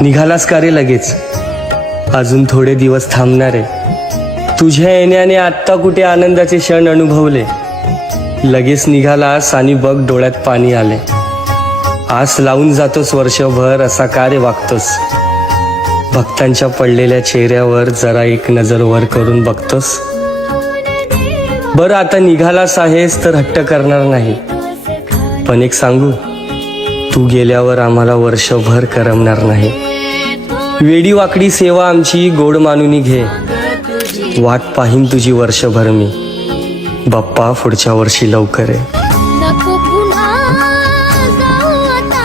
निघालास का रे लगेच? अजून थोडे दिवस थांबणार आहे. तुझ्या येण्याने आत्ता कुठे आनंदाचे क्षण अनुभवले? लगेच निघालास आणि बघ डोळ्यात पाणी आले. आस लावून जातोस वर्षभर असा का रे वागतोस. भक्तांच्या पडलेल्या चेहऱ्यावर जरा एक नजर वर करून बघतोस. बरं आता निघालास आहेस तर हट्ट करणार नाही. पण एक सांगू तू गेल्यावर आम्हाला वर्षभर करमणार नाही. वेडी वाकडी सेवा आमची गोड मानून घे. वाट पाहीन तुझी वर्षभर मी. बाप्पा पुढच्या वर्षी लवकर आहे नको पुन्हा जाऊ आता.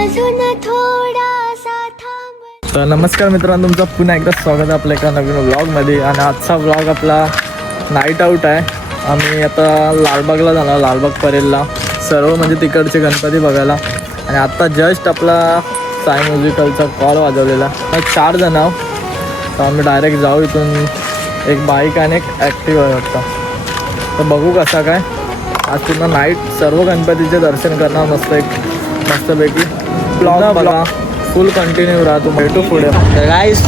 अजून थोडासा थांब. तर नमस्कार मित्रांनो तुमचं पुन्हा एकदा स्वागत आहे आपल्या एका नवीन व्लॉगमध्ये आणि आजचा व्लॉग आपला नाईट आऊट आहे. आम्ही आता लालबागला जाणार लालबाग परेलला सर्व म्हणजे तिकडचे गणपती बघायला. आणि आत्ता जस्ट आपला साई म्युझिकलचा कॉल वाजवलेला. मग चार जण आहो तर आम्ही डायरेक्ट जाऊ इथून. एक बाईक आणि एक ॲक्टिव्ह आहे वाटतं. तर बघू कसा काय. आज पूर्ण नाईट सर्व गणपतीचे दर्शन करणार मस्त एक मस्तपैकी. ब्लॉग बघा. फुल कंटिन्यू राहा तू भेटू पुढे. तर गाईस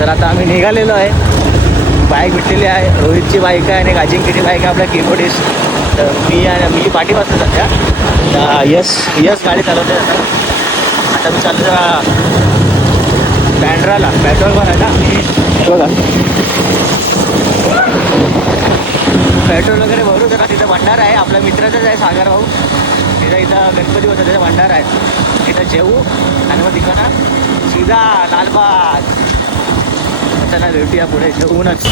तर आता आम्ही निघालेलो आहे. बाईक भेटलेली आहे. रोहितची बाईक आहे आणि गाजिंकीची बाईक आहे आपल्या कीबोर्डिस्ट तर मी आणि मी पाठी वाजतो सध्या यस यस गाडी चालवते आता. आता मी चाललो बँड्राला पेट्रोल भरायला. बघा. पेट्रोल वगैरे भरू जरा तिथं भंडार आहे. आपल्या मित्राचाच आहे सागर भाऊ. तिथं इथं गणपती होतं त्याचा भंडार आहे. तिथं जेवू आणि मग तिकडं सीधा लालबाग. चला भेटूया पुढे जेवूनच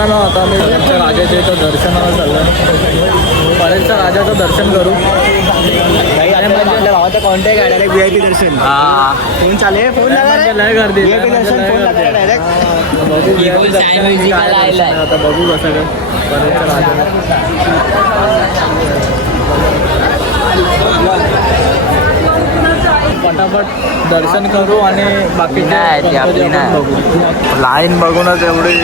मित्रांनो आता आम्ही परेलच्या राजाच्या इथं दर्शनाला चाललो. परेलच्या राजाचं दर्शन करू. काही म्हणजे आपल्या भावाचा कॉन्टॅक्ट आहे डायरेक्ट व्ही आय पी दर्शन. फोन चालेल फोन म्हणजे लय गर्दी व्ही आय पी लय दर्शन म्हणजे फोन. डायरेक्ट बघू दर्शन आहे आता बघू कसं काय. परेलच्या राजा. पटापट दर्शन करू आणि. बघू. लाईन बघूनच एवढी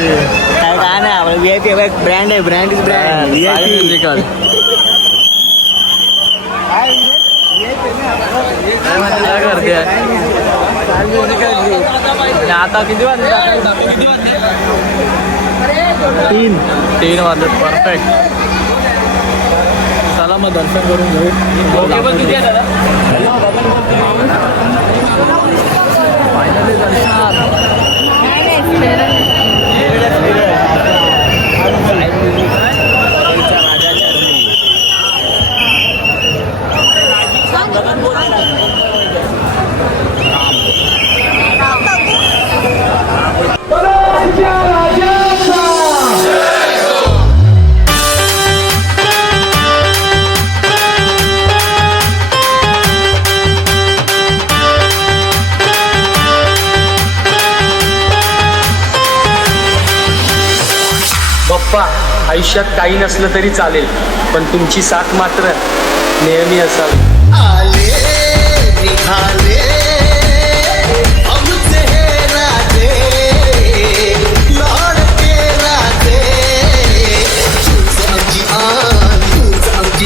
काय नाही आपलं व्ही आय पी एक ब्रँड आहे brand is brand V I P आणि आता किती वाजले तीन. तीन वाजले परफेक्ट चला मग दर्शन करून घेऊ. आयुष्यात काही नसलं तरी चालेल पण तुमची साथ मात्र नेहमी असावी.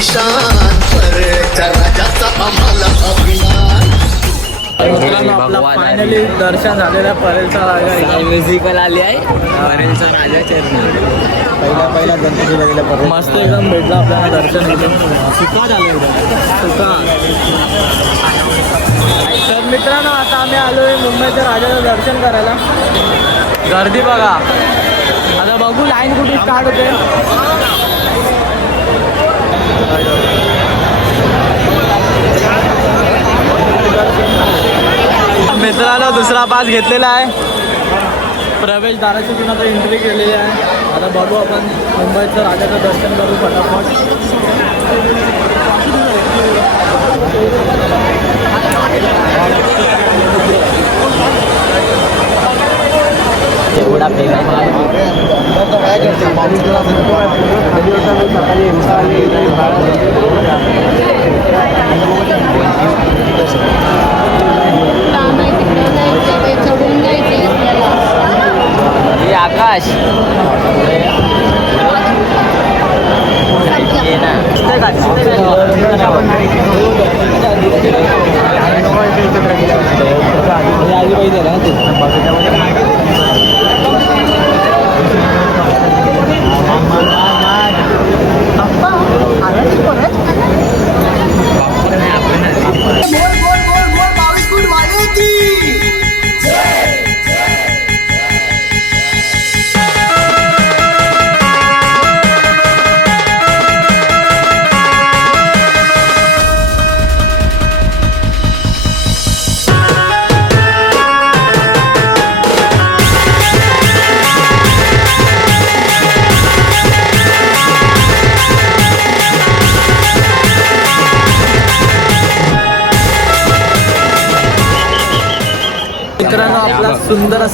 शान निघाले राजाचा आम्हाला फायनली दर्शन झालेलं परेलचा राजा. म्युझिकल आली आहे. परेलचा राजा चरण पहिला पहिला गणपती बघितला मस्त एकदम भेटलं आपल्याला दर्शन एकदम. सुखात आलो सुका तर मित्रांनो आता आम्ही आलो आहे मुंबईच्या राजाचं दर्शन करायला. गर्दी बघा. आता बघू लाईन कुठे स्टार्ट होते. मित्रांनो दुसरा पास घेतलेला आहे. प्रवेशदाराची पण आता एंट्री केलेली आहे. आता बघू आपण मुंबईचं राजाचं दर्शन करू फटाफट. एवढा payment Thiago, eu acho.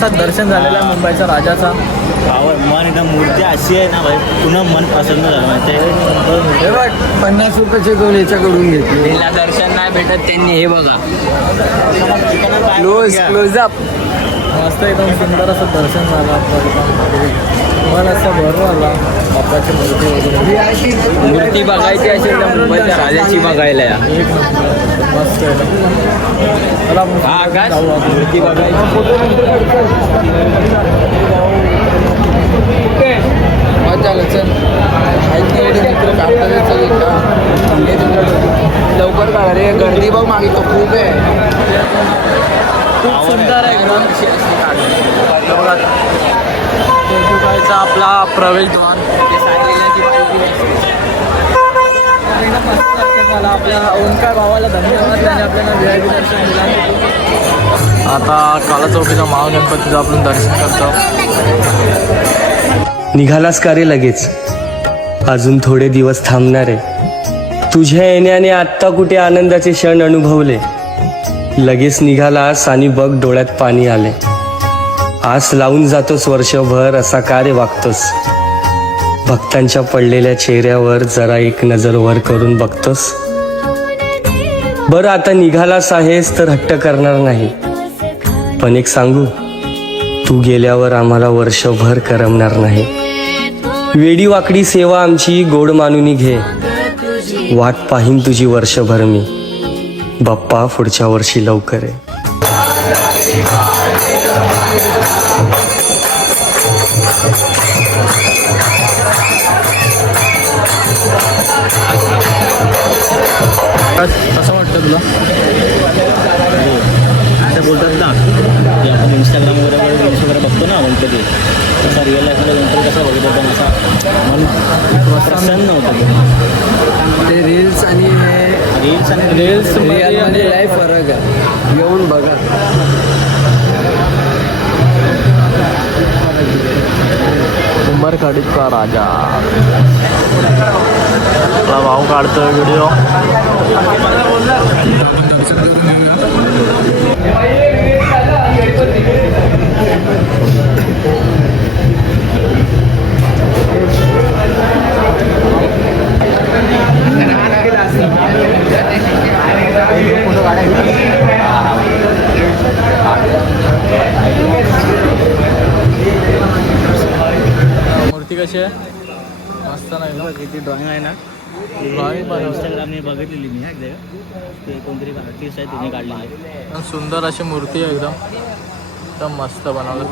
असा दर्शन झालेला आहे मुंबईचा राजाचा. पावर मन एकदम मूर्ती अशी आहे ना भाई पुन्हा मन प्रसन्न झालं म्हणजे हे बघ पन्नास रुपयाचे दोन याच्याकडून घेतले. तिला दर्शन नाही भेटत त्यांनी हे बघा. क्लोज क्लोज अप मस्त एकदम सुंदर असं दर्शन झालं आपल्याला. मन असं भरून आला. बाप्पाची मूर्ती वगैरे. मूर्ती बघायची असेल तर मुंबईच्या राजाची बघायला या. मस्त चला हा आपण. मूर्ती बघायची. चल. ऐक ना एवढे मित्र काढतात चल एकदा. ये तिकडं. लवकर काढा रे. गर्दी बघ मागे तो खूप आहे. खूप सुंदर आहे बघा पोर्तुगालचा आपला प्रवेशद्वार एकदम मस्त दर्शन झालं आपल्या ओंकार भावाला धन्यवाद त्याने आपल्याला व्ही दर्शन दिलं. आता काला चौकीचा महागणपतीचं आपण दर्शन करतो. निघालास का रे लगेच? अजून थोडे दिवस थांबणार आहे. तुझ्या येण्याने आत्ता कुठे आनंदाचे क्षण अनुभवले? लगेच निघालास आणि बघ डोळ्यात पाणी आले आस लावून जातोस वर्षभर असा का रे वागतोस. भक्तांच्या पडलेल्या चेहऱ्यावर जरा एक नजर वर करून बघतोस. बरं आता निघालास आहेस तर हट्ट करणार नाही. पण एक सांगू तू गेल्यावर आम्हाला वर्षभर करमणार नाही. वेडी वाकडी सेवा आमची गोड मानुनी घे. वाट पाहीन तुझी वर्षभर मी. बाप्पा पुढच्या वर्षी लवकर आहे ते रील्स आणि रील्स आणि रील्समध्ये लाईफ फरक आहे. येऊन बघा. उंबरखाडीचा राजा. आपला भाऊ काढतोय व्हिडिओ सुंदर अशी मूर्ती आहे एकदम. एकदम मस्त बनवलं.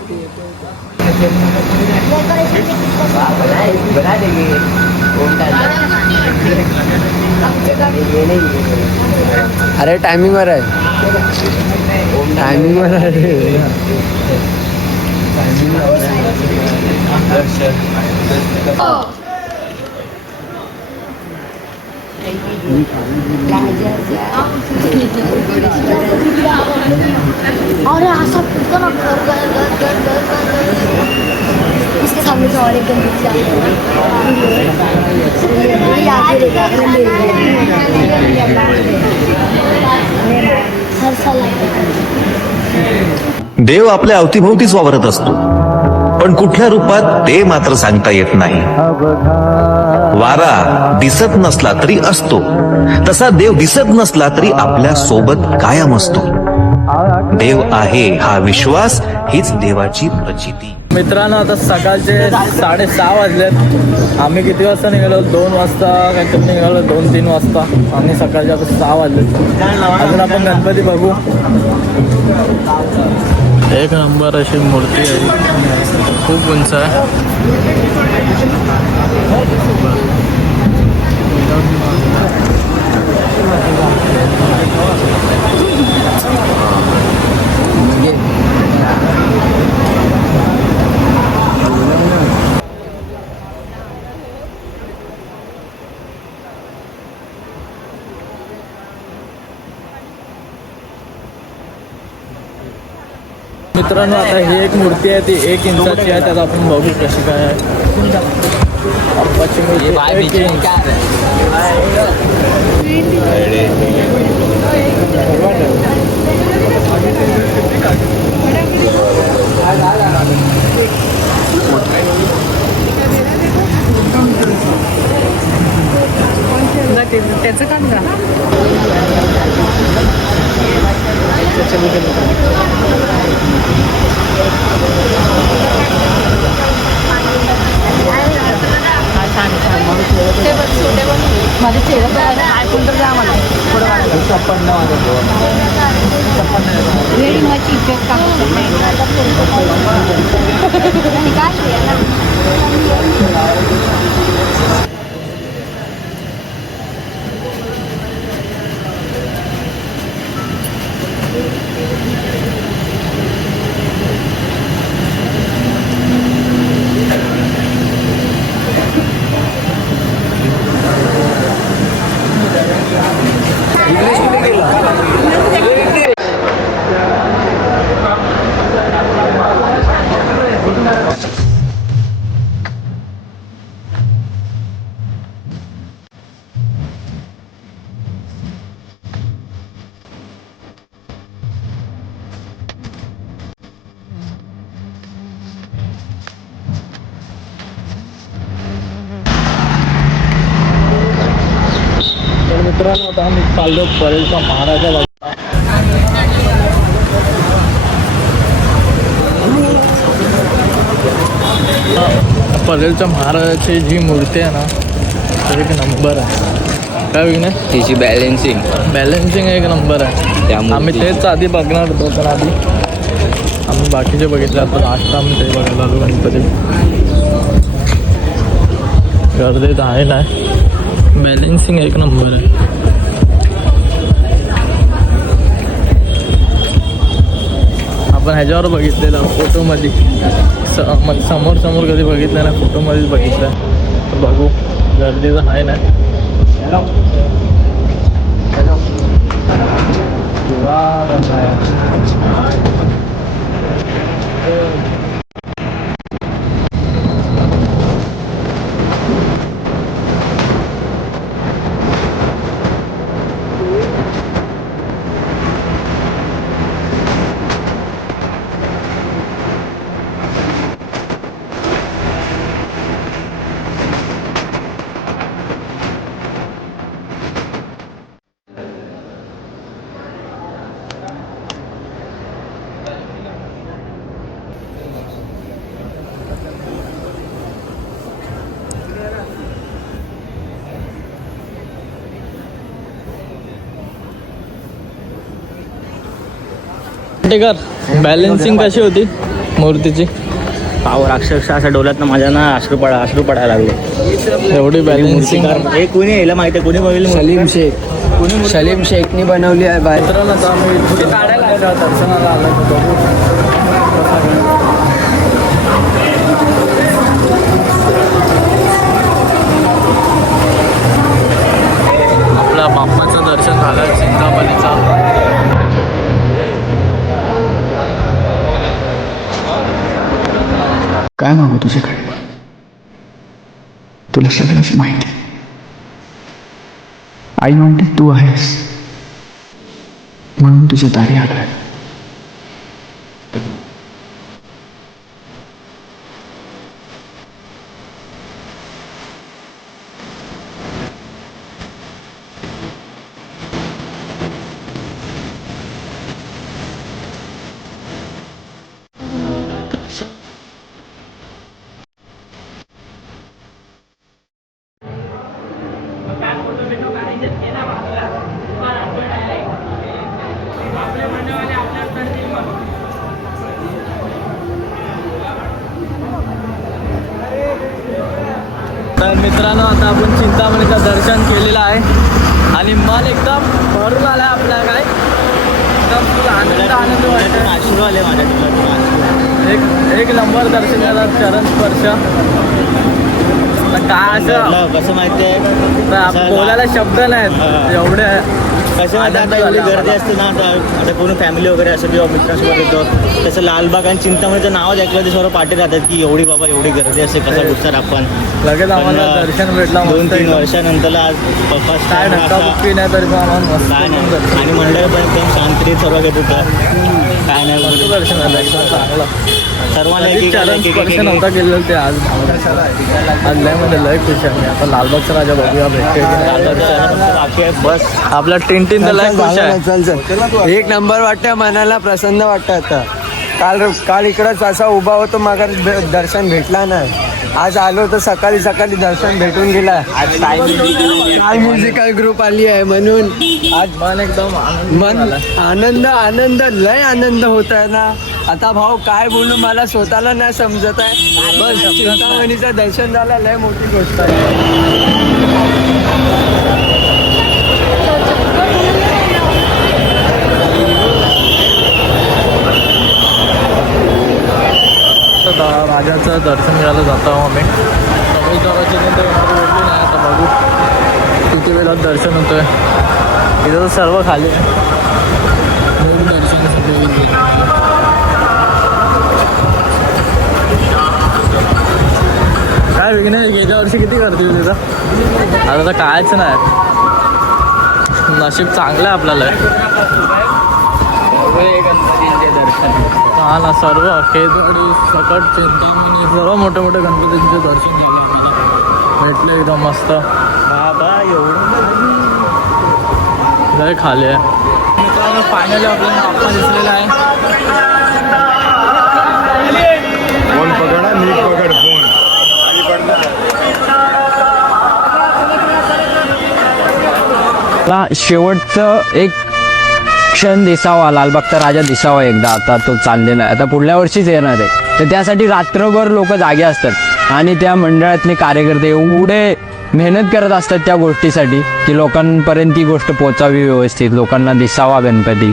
अरे टायमिंगवर आहे. टायमिंगवर आहे. अरे असा पूछता ना घर घर घर घर घर घर. घर उसके सामने से और एक गंदी चीज आती हर साल आता देव आपल्या अवतीभोवतीच वावरत असतो. पण कुठल्या रूपात ते मात्र सांगता येत नाही. वारा दिसत नसला तरी असतो. तसा देव दिसत नसला तरी आपल्यासोबत कायम असतो. देव आहे हा विश्वास हीच देवाची प्रचिती. मित्रांनो आता सकाळचे साडेसहा वाजलेत. आम्ही किती वाजता निघालो? दोन वाजता काहीतरी निघालो दोन तीन वाजता. आणि सकाळचे आता सहा वाजलेत. अजून आपण गणपती बघू. एक नंबर अशी मूर्ती आहे. खूप उंच आहे. मित्रांनो आता ही एक मूर्ती आहे ती एक इंचाची आहे त्यात आपण बघू कशी काय आहे. त्याचं काम का माझे चेहरा ऐकून तर जा मला व्हेरी मच इफेक्ट तर मित्रांनो आता आम्ही चाललो परेलचा महाराजा बघा परेलच्या महाराजाची जी मूर्ती आहे ना तर एक नंबर आहे. काय विघ्नेश तिची बॅलेन्सिंग बॅलन्सिंग एक नंबर आहे. आम्ही तेच आधी बघणार होतो पण आधी आम्ही बाकीचे बघितले आता लास्ट आम्ही ते बघायला आलो गणपती. गर्दी तर आहे नाही बॅलन्सिंग एक नंबर आहे. आपण ह्याच्यावर बघितलेलं फोटोमध्ये स म- समोर समोर कधी बघितलं नाही फोटोमध्येच बघितलं तर बघू गर्दी तर आहे नाही टेकर बॅलन्सिंग कशी होती मूर्तीची? पावर अक्षरशः असं डोल्यात माझ्या ना अश्रू पडा अश्रू पडायला लागले. एवढी बॅलन्सिंग हे कोणी यायला माहिती आहे? कोणी बघेल सलीम शेख. सलीम शेखनी बनवली आहे बघू आपल्या बाप्पाचं दर्शन झालं चिंतामणीचा काय मागू तुझ्याकडे? तुला सगळंच माहिती. आहे. आई म्हणते तू आहेस. म्हणून तुझ्या दारी आलोय तर मित्रांनो आता आपण चिंतामणीचं दर्शन केलेलं आहे. आणि मन एकदम भरून आलं आपल्या काय? एकदम तुला आनंद आनंद वाटत आले माझ्या एक एक नंबर दर्शन झाला चरण स्पर्श. आता काय असं? कसं माहिती आहे आता आप- बोलायला शब्द नाहीत. एवढे कसं माहिती आहे, आता एवढी गर्दी असते ना आता कोणी फॅमिली वगैरे असेल किंवा मित्रांसोबत येतो. तसं लालबाग आणि चिंतामणीचं नावच ऐकलं ते सर्व पाठी राहतात की एवढी बाबा एवढी गर्दी असते कसा गुस्सार आपण. लगेच आम्हाला दर्शन भेटला दोन तीन. वर्षानंतर आज फर्स्ट काय नाही आणि मंडळ पण एकदम शांततेत सर्व घेत होतं. काय नाही. दर्शन झालं एकदम चांगलं. सर्वांना एक कधी एक चरण एक- एक- स्पर्श एक- नव्हता केलेलं ते आज आज लय म्हणजे लय खुश आहे मी. आता लालबागचा राजा बघूया भेटते की नाही. बस आपला टिंटिन तर लय खुश आहे. चल चल. एक नंबर वाटतं मनाला प्रसन्न वाटतं आता. काल काल इकडंच असा उभा होतो मागा दर्शन भेटला नाही. आज आलो तर सकाळी सकाळी दर्शन भेटून गेला. आज म्युझिकल ग्रुप आली आहे म्हणून. आज मन एकदम आनंद मन आनंद आनंद लय आनंद होत आहे ना. आता भाऊ काय बोलू मला स्वतःला नाही समजत आहे. बस चिंतामणीचं दर्शन झालं लय मोठी गोष्ट आहे. तर राजाचं दर्शन घ्यायला जातो आम्ही. रमेश दादाची नाही आता बघू. किती वेळात दर्शन होतंय. इथं तर सर्व खाली आहे. वर्षी किती होती तिथं आता तर कायच नाही. नशीब चांगलं आहे आपल्याला. हा ना सर्व खेळवाडी सकट चिंतामणी सर्व मोठे मोठे गणपतींचे दर्शन भेटले एकदम मस्त. बाबा एवढं लय खाले मित्रांनो फायनली आपल्याला आप्पा दिसलेला आहे. ला शेवटचं एक क्षण दिसावा लालबागचा राजा दिसावा एकदा. आता तो चाललेला आहे. आता पुढल्या वर्षीच येणार आहे. तर त्यासाठी रात्रभर लोक जागे असतात. आणि त्या मंडळातले कार्यकर्ते एवढे मेहनत करत असतात त्या गोष्टीसाठी की लोकांपर्यंत ती गोष्ट पोचावी व्यवस्थित. लोकांना दिसावा गणपती.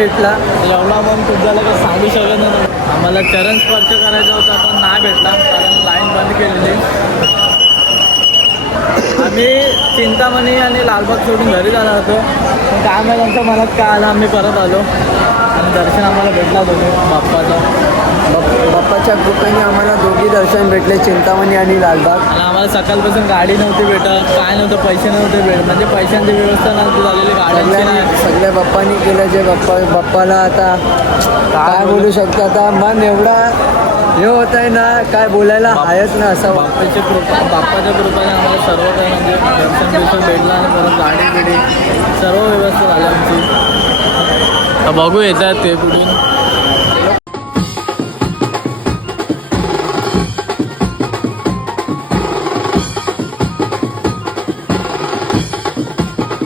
भेटला. एवढा पण खूप झालं का सांगू शकत नाही. आम्हाला चरण स्पर्श करायचा होता पण नाही भेटला कारण लाईन बंद केलेली. आम्ही चिंतामणी आणि लालबाग सोडून घरी झाला होतो. पण काय माहिती आमच्या मनात काय आलं आम्ही परत आलो. आणि दर्शन आम्हाला भेटला दोन्ही बाप्पाचं बाप्पाच्या कृपेने आम्हाला दोघी दर्शन भेटले चिंतामणी आणि लालबाग. आणि आम्हाला सकाळपासून गाडी नव्हती भेटत काय नव्हतं पैसे नव्हते भेटत. म्हणजे पैशांची व्यवस्था नव्हती झालेली गाड्यांची सगळ्या नाही. सगळ्या बाप्पानी केलं जे बाप्पा बाप्पाला आता काय बोलू शकतो आता? मन एवढा हे होत आहे ना काय बोलायला आहेच ना असं. वाटतं. बाप्पाची कृपा बाप्पाच्या कृपेने आम्हाला सर्व काही म्हणजे दर्शन बिर्शन भेटलं आणि परत गाडी बिडी सर्व व्यवस्था झाली आमची. आता बघू येतात ते कुठून.